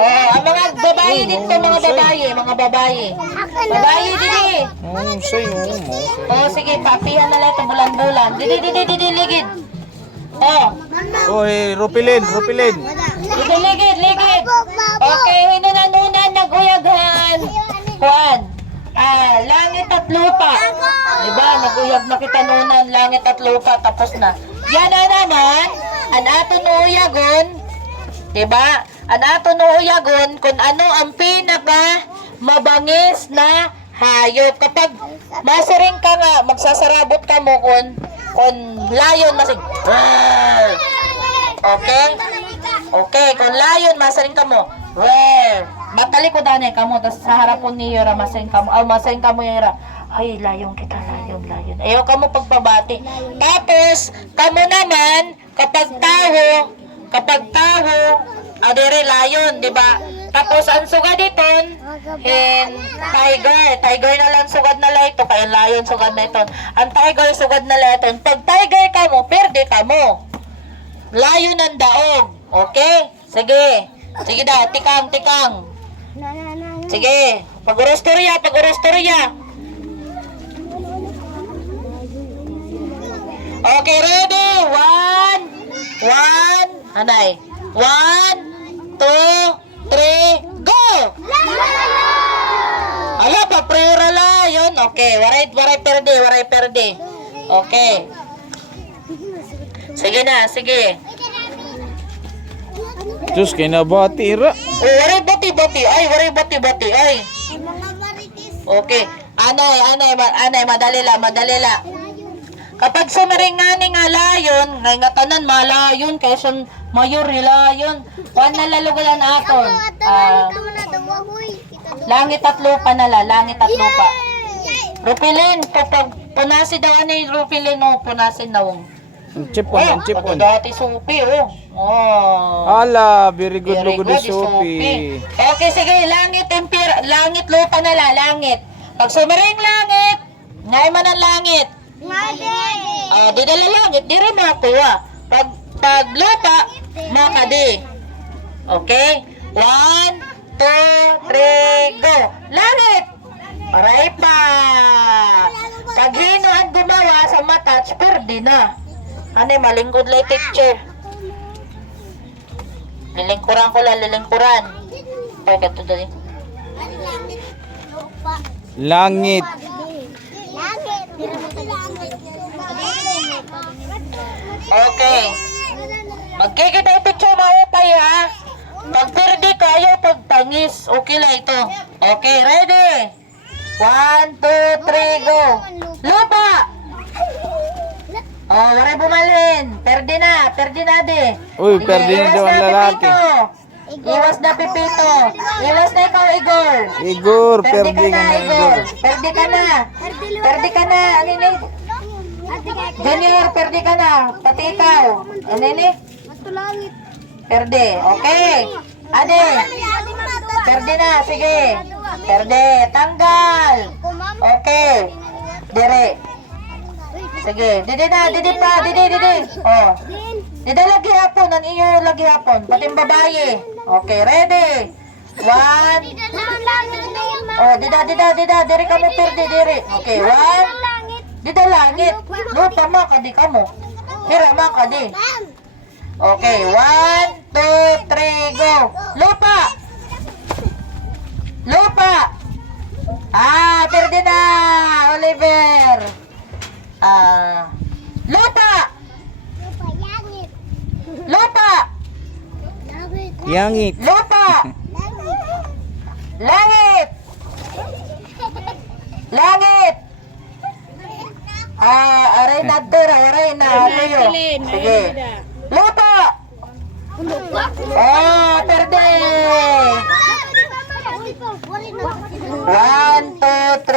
Ang mga babae dito, mga babae. Babae didi. Sige, papihan na lang ito, bulan-bulan. Didi, ligid. Rupilin. Didi, ligid. Okay, hinunanunan, naguyaghan. Kuan. Langit at lupa. Diba, naguyag na kita nunan, langit at lupa, tapos na. Yan na naman, ang ato nuuyagon, diba? Ang ato nuuyagon kung ano ang pinaka mabangis na hayop. Kapag masaring ka nga, magsasarabot ka mo kung layon masing. Okay, kung layon masaring ka mo. Matalikod anay ka mo, tapos sa harapon ni Yora, masaring ka mo Yora. Ay, layon kita, layon. Ayaw ka mo pagpabati. Tapos, kamo naman, kapag taho, adere layon, di ba? Tapos, ang sugad iton, tiger na lang sugad na lang ito, kaya layon sugad na ito. Ang tiger sugad na lang ito. Pag tiger ka mo, perde ka mo. Layon ang daog. Okay? Sige daw, tikang. Sige, pag-urostorya. Okay, ready? One, anay. 1, 2, 3, go! Ala, pa-prayer ala, yun. Okay, waray perde. Okay. Sige na. Diyos, kinabati ra. Waray bati. Ay. Okay. Anay, madali la. Kapag sumaringani nga layon, nga tanan malayon, kaysa mayor layon, kuan na lalugalan aton. Langit at lupa na la, Rupilin, kapag punasi daw ani Rupilin, punasin daw. Chipon. Dati supi, Ala, very good supi. Okay, sige, langit lupa na la, langit. Pag sumaring langit, ngay man ang langit. Di dala langit, di rin makuha. Pag lupa, makadi. Okay? 1, 2, 3, go! Langit! Aray pa! Pag hinuan gumawa sa matach, perde na. Malingkod lang teacher. Lilingkuran. Ay, gato dali. Langit. Okay. Magkikita yung picture mo pa ha. Pag perde kayo, pagtangis. Okay lang ito. Okay, ready? 1, 2, 3, go. Lupa! Waray bumalin. Perde na de. Uy, perde na daw ang lalaki. Iwas na Pipito. Iwas na ikaw, Igor, Perde perde ka na, Igor. Perde ka na. Ano yun? Junior, perde ka na. Pati ikaw. Ano yun? Perde. Okay. Ade. Perde na. Sige. Perde. Tanggal. Okay. Dire. Sige. Didi pa. Didi lagi hapon. Ang iyo lagi hapon. Pati yung babae. Okay. Ready? 1. Dida. Dire ka mo perde. Dire. Okay. 1. Dida langit. Lupa makadi ka mo. Hira makadi. Okay. 1, 2, 3, go. Lupa. Perde na. Oliver. Lupa. Yangit. Lupa. Langit. Aray na tira. Sige. Lupa. Perde. 1, 2, 3.